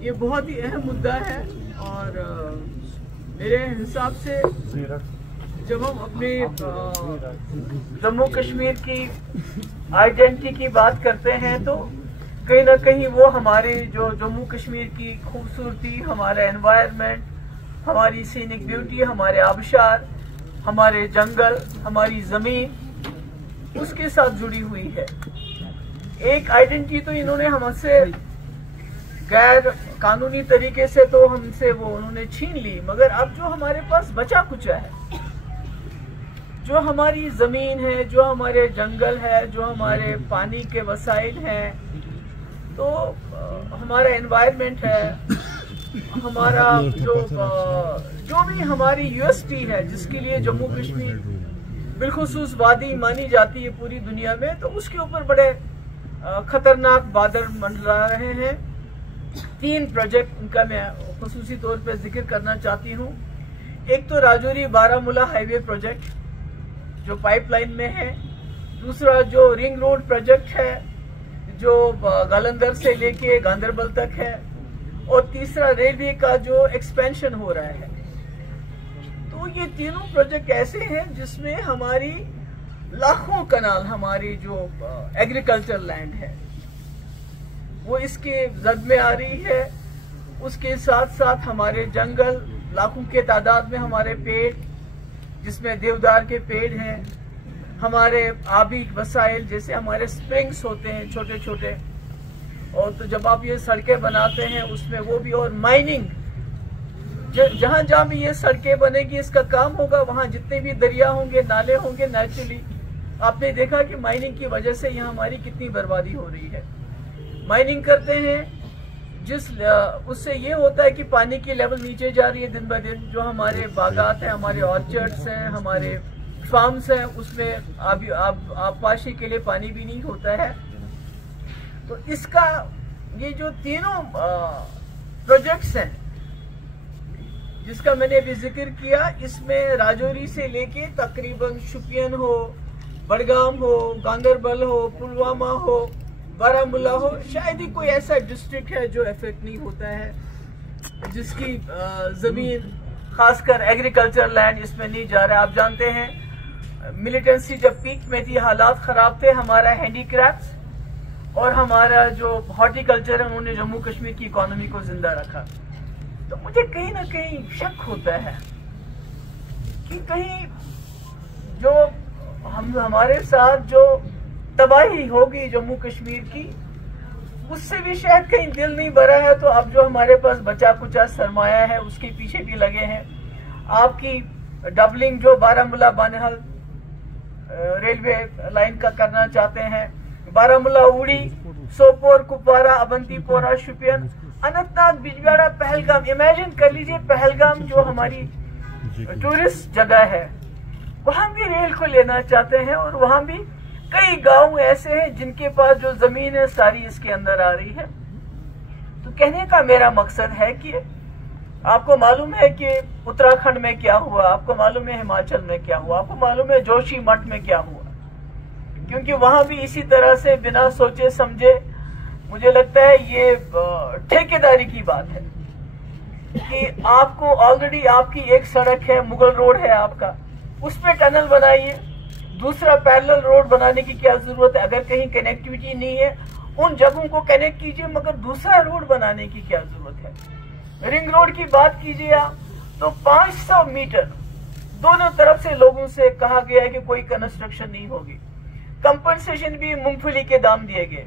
ये बहुत ही अहम मुद्दा है और मेरे हिसाब से जब हम अपने जम्मू कश्मीर की आइडेंटिटी की बात करते हैं तो कहीं ना कहीं वो हमारे जो जम्मू कश्मीर की खूबसूरती, हमारा एनवायरनमेंट, हमारी सीनिक ब्यूटी, हमारे आबशार, हमारे जंगल, हमारी ज़मीन उसके साथ जुड़ी हुई है। एक आइडेंटिटी तो इन्होंने हमसे गैर कानूनी तरीके से तो हमसे वो उन्होंने छीन ली, मगर अब जो हमारे पास बचा कुचा है, जो हमारी ज़मीन है, जो हमारे जंगल है, जो हमारे पानी के वसाइल हैं, तो हमारा एनवायरनमेंट है, हमारा जो भी हमारी यूएसपी है जिसके लिए जम्मू कश्मीर बिलखुसूस वादी मानी जाती है पूरी दुनिया में, तो उसके ऊपर बड़े खतरनाक बादल मंडरा रहे हैं। 3 प्रोजेक्ट उनका मैं खुसूसी तौर पर जिक्र करना चाहती हूँ। एक तो राजौरी बारामूला हाईवे प्रोजेक्ट जो पाइपलाइन में है, दूसरा जो रिंग रोड प्रोजेक्ट है जो गालंदर से लेके गांदरबल तक है, और तीसरा रेलवे का जो एक्सपेंशन हो रहा है। तो ये तीनों प्रोजेक्ट ऐसे हैं जिसमें हमारी लाखों कनाल, हमारी जो एग्रीकल्चर लैंड है वो इसके जद में आ रही है। उसके साथ साथ हमारे जंगल, लाखों के तादाद में हमारे पेड़ जिसमें देवदार के पेड़ हैं, हमारे आबी वसाइल जैसे हमारे स्प्रिंग्स होते हैं छोटे छोटे, और तो जब आप ये सड़कें बनाते हैं उसमें वो भी, और माइनिंग जहां जहां भी ये सड़कें बनेगी इसका काम होगा, वहां जितने भी दरिया होंगे, नाले होंगे, नेचुरली आपने देखा कि माइनिंग की वजह से यहाँ हमारी कितनी बर्बादी हो रही है। माइनिंग करते हैं उससे ये होता है कि पानी की लेवल नीचे जा रही है दिन ब दिन। जो हमारे बागात हैं, हमारे ऑर्चर्ड्स हैं, हमारे फार्म्स हैं, उसमें आबपाशी के लिए पानी भी नहीं होता है। तो इसका ये जो तीनों प्रोजेक्ट्स हैं जिसका मैंने अभी जिक्र किया, इसमें राजौरी से लेके तकरीबन शुपियन हो, बडगाम हो, गांदरबल हो, पुलवामा हो, बारामूला हो, शायद ही कोई ऐसा डिस्ट्रिक्ट है जो इफेक्ट नहीं होता है, जिसकी जमीन खासकर एग्रीकल्चर लैंड इसमें नहीं जा रहा है। आप जानते हैं मिलिटेंसी जब पीक में थी, हालात खराब थे, हमारा हैंडीक्राफ्ट्स और हमारा जो हॉर्टिकल्चर है उन्होंने जम्मू कश्मीर की इकोनॉमी को जिंदा रखा। तो मुझे कहीं ना कहीं शक होता है कि कहीं जो हमारे साथ जो तबाही होगी जम्मू कश्मीर की, उससे भी शायद कहीं दिल नहीं भरा है। तो अब जो हमारे पास बचा कुचा सरमाया है उसके पीछे भी लगे हैं। आपकी डबलिंग जो बारामूला बानहल रेलवे लाइन का करना चाहते हैं, बारामूला उड़ी, सोपोर, कुपवारा, अवंतीपोरा, शुपियन, अनंतनाग, बिजबिहाड़ा, पहलगाम। इमेजिन कर लीजिए पहलगाम जो हमारी टूरिस्ट जगह है, वहां भी रेल को लेना चाहते हैं, और वहां भी कई गांव ऐसे हैं जिनके पास जो जमीन है सारी इसके अंदर आ रही है। तो कहने का मेरा मकसद है कि आपको मालूम है कि उत्तराखंड में क्या हुआ, आपको मालूम है हिमाचल में क्या हुआ, आपको मालूम है जोशीमठ में क्या हुआ, क्योंकि वहां भी इसी तरह से बिना सोचे समझे, मुझे लगता है ये ठेकेदारी की बात है कि आपको ऑलरेडी आपकी एक सड़क है, मुगल रोड है आपका, उस पर टनल बनाइए, दूसरा पैरेलल रोड बनाने की क्या जरूरत है? अगर कहीं कनेक्टिविटी नहीं है उन जगहों को कनेक्ट कीजिए, मगर दूसरा रोड बनाने की क्या जरूरत है? रिंग रोड की बात कीजिए आप, तो 500 मीटर दोनों तरफ से लोगों से कहा गया है कि कोई कंस्ट्रक्शन नहीं होगी। कंपनसेशन भी मूंगफली के दाम दिए गए।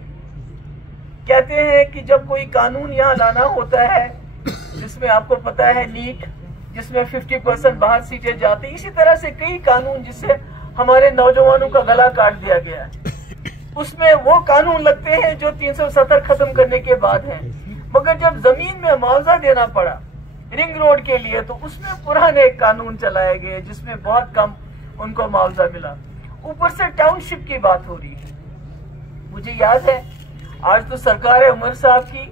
कहते हैं कि जब कोई कानून यहाँ लाना होता है जिसमें आपको पता है नीट, जिसमें 50% बाहर सीटें जाती, इसी तरह से कई कानून जिससे हमारे नौजवानों का गला काट दिया गया है, उसमें वो कानून लगते हैं जो 370 खत्म करने के बाद है। मगर जब जमीन में मुआवजा देना पड़ा रिंग रोड के लिए, तो उसमें पुराने कानून चलाए गए जिसमें बहुत कम उनको मुआवजा मिला। ऊपर से टाउनशिप की बात हो रही है। मुझे याद है आज तो सरकार है उमर साहब की,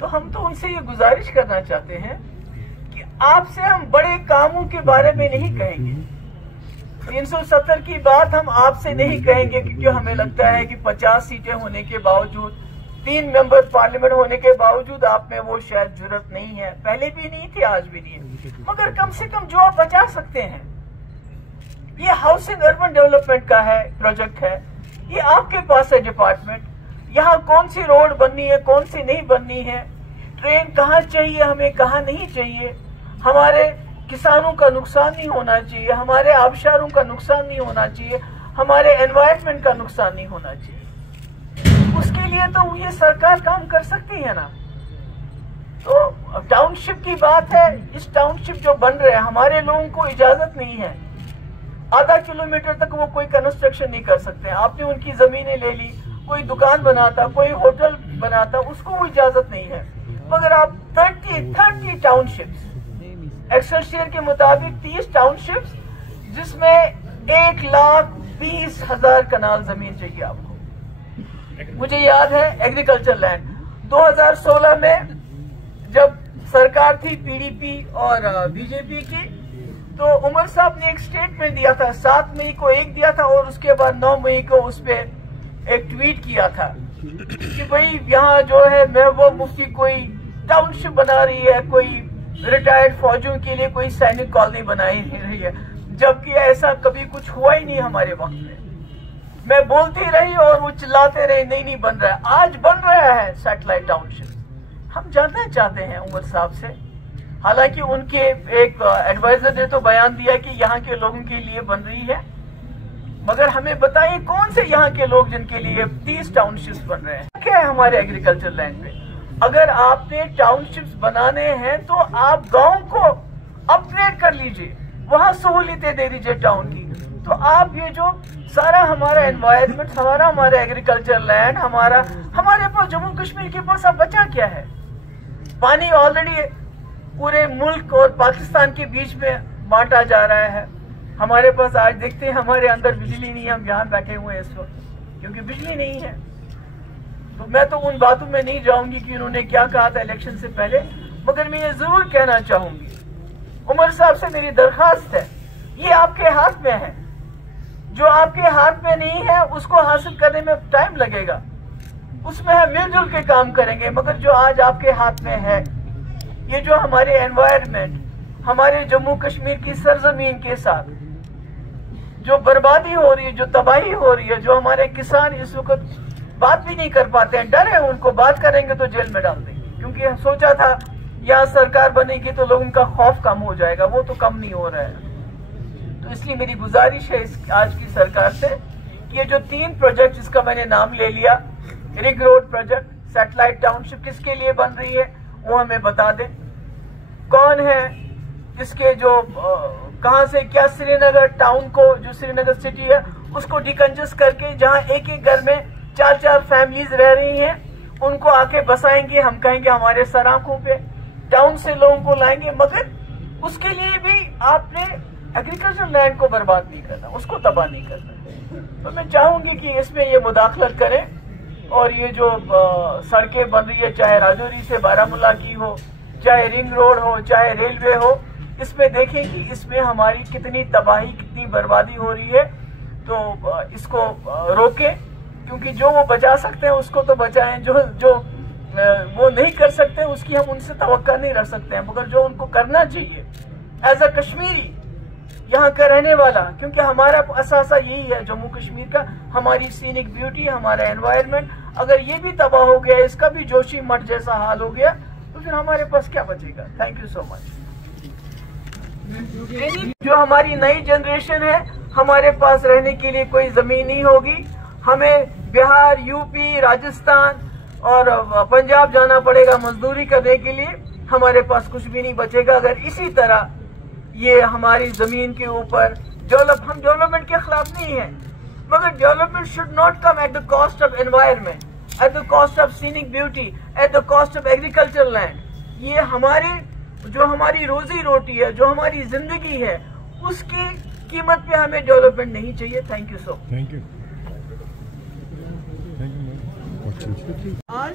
तो हम तो उनसे ये गुजारिश करना चाहते हैं कि आपसे हम बड़े कामों के बारे में नहीं कहेंगे। 370 की बात हम आपसे नहीं कहेंगे, क्योंकि हमें लगता है कि 50 सीटें होने के बावजूद 3 मेंबर पार्लियामेंट होने के बावजूद आप में वो शायद जुर्रत नहीं है, पहले भी नहीं थी, आज भी नहीं है, मगर कम से कम जो आप बचा सकते हैं। ये हाउसिंग अर्बन डेवलपमेंट का है, प्रोजेक्ट है, ये आपके पास है डिपार्टमेंट। यहाँ कौन सी रोड बननी है, कौन सी नहीं बननी है, ट्रेन कहाँ चाहिए हमें, कहाँ नहीं चाहिए, हमारे किसानों का नुकसान नहीं होना चाहिए, हमारे आबशारों का नुकसान नहीं होना चाहिए, हमारे एनवायरनमेंट का नुकसान नहीं होना चाहिए। उसके लिए तो ये सरकार काम कर सकती है ना। तो टाउनशिप की बात है, इस टाउनशिप जो बन रहे हैं, हमारे लोगों को इजाजत नहीं है, आधा किलोमीटर तक वो कोई कंस्ट्रक्शन नहीं कर सकते। आपने उनकी जमीनें ले ली, कोई दुकान बनाता, कोई होटल बनाता, उसको वो इजाजत नहीं है। मगर आप 30 टाउनशिप्स, एक्सेलसियर के मुताबिक 30 टाउनशिप्स, जिसमें 1,20,000 कनाल जमीन चाहिए आपको। मुझे याद है एग्रीकल्चर लैंड 2016 में जब सरकार थी पीडीपी और बीजेपी की, तो उमर साहब ने एक स्टेटमेंट दिया था, 7 मई को एक दिया था और उसके बाद 9 मई को उस पर एक ट्वीट किया था कि भाई यहाँ जो है महबूब मुफ्ती कोई टाउनशिप बना रही है, कोई रिटायर्ड फौजियों के लिए कोई सैनिक कॉलोनी बनाई रही है, जबकि ऐसा कभी कुछ हुआ ही नहीं हमारे वक्त में। मैं बोलती रही और वो चिल्लाते रहे, नहीं बन रहा है। आज बन रहा है सैटेलाइट टाउनशिप। हम जानना चाहते हैं उमर साहब से, हालांकि उनके एक एडवाइजर ने तो बयान दिया कि यहाँ के लोगों के लिए बन रही है, मगर हमें बताइए कौन से यहाँ के लोग जिनके लिए 30 टाउनशिप्स बन रहे हैं। क्या है हमारे एग्रीकल्चर लैंड पे? अगर आपने टाउनशिप्स बनाने हैं तो आप गांव को अपग्रेड कर लीजिए, वहां सहूलियतें दे दीजिए टाउन की। तो आप ये जो सारा हमारा एनवायरनमेंट, हमारा एग्रीकल्चर लैंड, हमारे पास जम्मू कश्मीर के पास अब बचा क्या है? पानी ऑलरेडी पूरे मुल्क और पाकिस्तान के बीच में बांटा जा रहा है। हमारे पास आज देखते हैं हमारे अंदर बिजली नहीं है, हम यहाँ बैठे हुए हैं इस वक्त क्योंकि बिजली नहीं है। तो मैं तो उन बातों में नहीं जाऊंगी कि उन्होंने क्या कहा था इलेक्शन से पहले, मगर मैं ये जरूर कहना चाहूंगी, उमर साहब से मेरी दरखास्त है, ये आपके हाथ में है। जो आपके हाथ में नहीं है उसको हासिल करने में टाइम लगेगा, उसमें हम मिलजुल के काम करेंगे। मगर जो आज आपके हाथ में है, ये जो हमारे एनवायरनमेंट, हमारे जम्मू कश्मीर की सरजमीन के साथ जो बर्बादी हो रही है, जो तबाही हो रही है, जो हमारे किसान इस वक्त बात भी नहीं कर पाते हैं, डर है उनको, बात करेंगे तो जेल में डाल देंगे, क्योंकि सोचा था यहाँ सरकार बनेगी तो लोगों का खौफ कम हो जाएगा, वो तो कम नहीं हो रहा है। तो इसलिए मेरी गुजारिश है आज की सरकार से कि ये जो 3 प्रोजेक्ट जिसका मैंने नाम ले लिया, ring road project, satellite township किसके लिए बन रही है वो हमें बता दें, कौन है इसके जो कहां से क्या, श्रीनगर टाउन को, जो श्रीनगर सिटी है उसको डिकंजस्ट करके जहां एक घर में 4 फैमिलीज रह रही हैं उनको आके बसाएंगे। हम कहेंगे हमारे सर आंखों पे, टाउन से लोगों को लाएंगे, मगर उसके लिए भी आपने एग्रीकल्चर लैंड को बर्बाद नहीं करना, उसको तबाह नहीं करना। तो मैं चाहूंगी कि इसमें ये मुदाखलत करें और ये जो सड़कें बन रही है, चाहे राजौरी से बारामूला की हो, चाहे रिंग रोड हो, चाहे रेलवे हो, इसमें देखें कि इसमें हमारी कितनी तबाही, कितनी बर्बादी हो रही है। तो इसको रोकें, क्योंकि जो वो बचा सकते हैं उसको तो बचाएं, जो वो नहीं कर सकते उसकी हम उनसे तवक्का नहीं रख सकते हैं, मगर जो उनको करना चाहिए एज अ कश्मीरी, यहाँ का रहने वाला, क्योंकि हमारा असासा यही है जम्मू कश्मीर का, हमारी सीनिक ब्यूटी, हमारा एनवायरनमेंट। अगर ये भी तबाह हो गया, इसका भी जोशी मठ जैसा हाल हो गया, तो फिर हमारे पास क्या बचेगा? Thank you so much. जो हमारी नई जनरेशन है, हमारे पास रहने के लिए कोई जमीन नहीं होगी, हमें बिहार, यूपी, राजस्थान और पंजाब जाना पड़ेगा मजदूरी करने के लिए, हमारे पास कुछ भी नहीं बचेगा। अगर इसी तरह ये हमारी जमीन के ऊपर हम डेवलपमेंट के खिलाफ नहीं है, मगर development should not come at the cost of environment, at the cost of scenic beauty, at the cost of agriculture land. ये हमारी रोजी रोटी है, जो हमारी जिंदगी है, उसकी कीमत पे हमें डेवलपमेंट नहीं चाहिए। Thank you so much. आज